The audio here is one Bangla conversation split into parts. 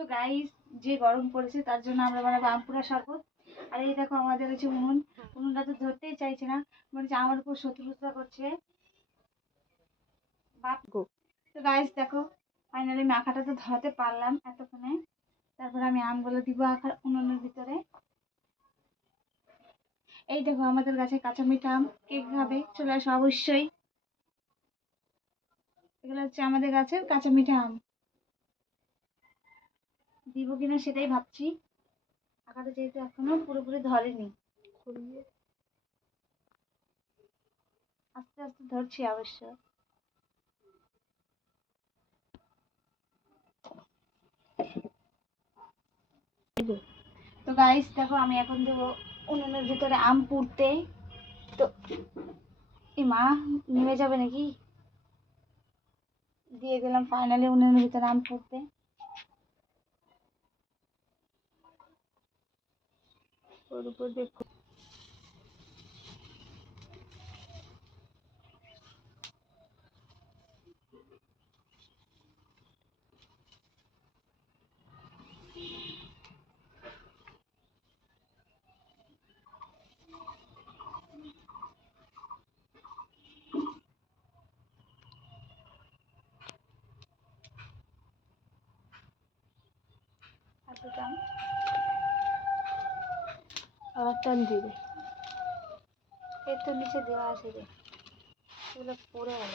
তো গাইস, যে গরম পড়েছে তার জন্য আমরা বানাবো আম পোড়া শরবত। আর এই দেখো আমাদের হচ্ছে উনুনটা তো ধরতেই চাইছে না, মানে যে আমার উপর শত্রুতা করছে বাপ গো। তো গাইস দেখো, ফাইনালি আমি আঁকাটা তো ধরাতে পারলাম এতক্ষণে। তারপর আমি আমগুলো দিব আঁকার উনুনের ভিতরে। এই দেখো আমাদের গাছে কাঁচা মিঠা আম, কে খাবে চলে আসো অবশ্যই। এগুলো হচ্ছে আমাদের গাছের কাঁচা মিঠা আম, দিব কিনা সেটাই ভাবছি। আঁকাটা যেহেতু এখনো পুরোপুরি ধরেনি, আস্তে আস্তে ধরছি অবশ্য। তো গাইস দেখো, আমি এখন দেবো উনুনের ভিতরে আম পুড়তে। তো এই মা নেমে যাবে নাকি, দিয়ে দিলাম ফাইনালি উনুনের ভিতরে আম পুড়তে। ওর উপর দেখো আবার টান দিবে, এর তো নিচে দেওয়া আছে রে, এগুলো পড়ে গেল।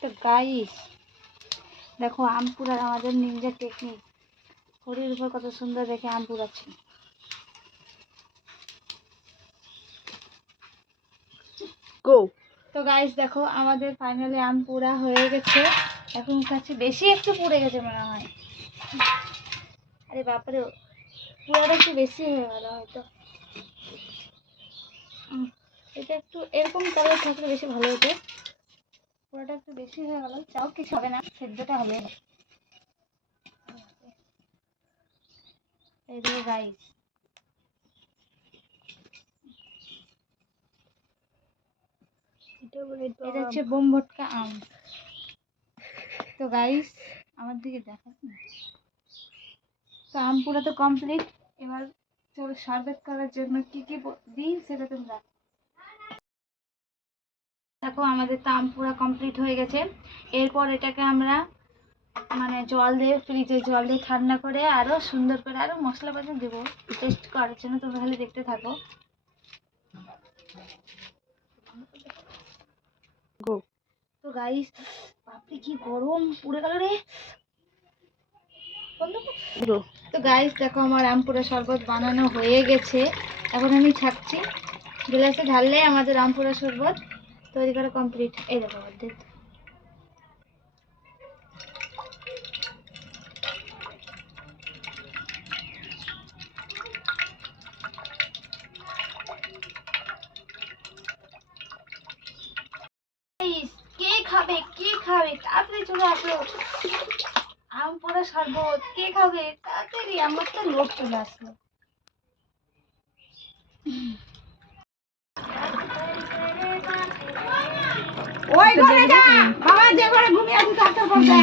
তো গাইস দেখো, আম পুরার আমাদের নিনজা টেকনিক, হরির উপর কত সুন্দর দেখে আম পুরাচ্ছি। গো। তো গাইস দেখো, আমাদের ফাইনালি আম পুরা হয়ে গেছে। এখন কাছে বেশি একটু পুড়ে গেছে মনে হয়। আরে বাপরে, পুরাটা একটু বেশি হয়ে গেল হয়তো। এটা একটু এরকম কালার থাকলে বেশি ভালো হতো। পুরোটা একটু বেশি হয়ে গেল, চাও কিছু হবে না, সেদ্ধটা হবে। এই দেখো গাইস, এটা হচ্ছে বোম ভটকা আম। তো গাইস আমার দিকে দেখো, তো আম পুরা তো কমপ্লিট। এবার চলো শরবত করার জন্য কি কি দিই সেটা তোমরা দেখো। আমাদের তো আম পুরা কমপ্লিট হয়ে গেছে। এরপর এটাকে আমরা মানে জল দিয়ে, ফ্রিজে জল দিয়ে ঠান্ডা করে আরো সুন্দর করে আরো মশলাপাতি দেবো টেস্ট করার জন্য। তোমরা খালি দেখতে থাকো। তো গাইস, বাপরে কি গরম, পুড়ে গেল রে। তো গাইস দেখো, আমার আম পোড়া শরবত বানানো হয়ে গেছে। এখন আমি ছাকছি, গ্লাসে ঢাললে আমাদের আম পোড়া শরবত তৈরি করা কমপ্লিট। এই দেখো অর্ধেক। কে খাবে, কে খাবে তাড়াতাড়ি চলে আসো। আম পোড়া শরবত কে খাবে তাড়াতাড়ি, আমার তো লোভ চলে আসলো। ওই ঘরে যা বাবা, যে ঘরে ঘুমিয়ে আছে তার তো বলতে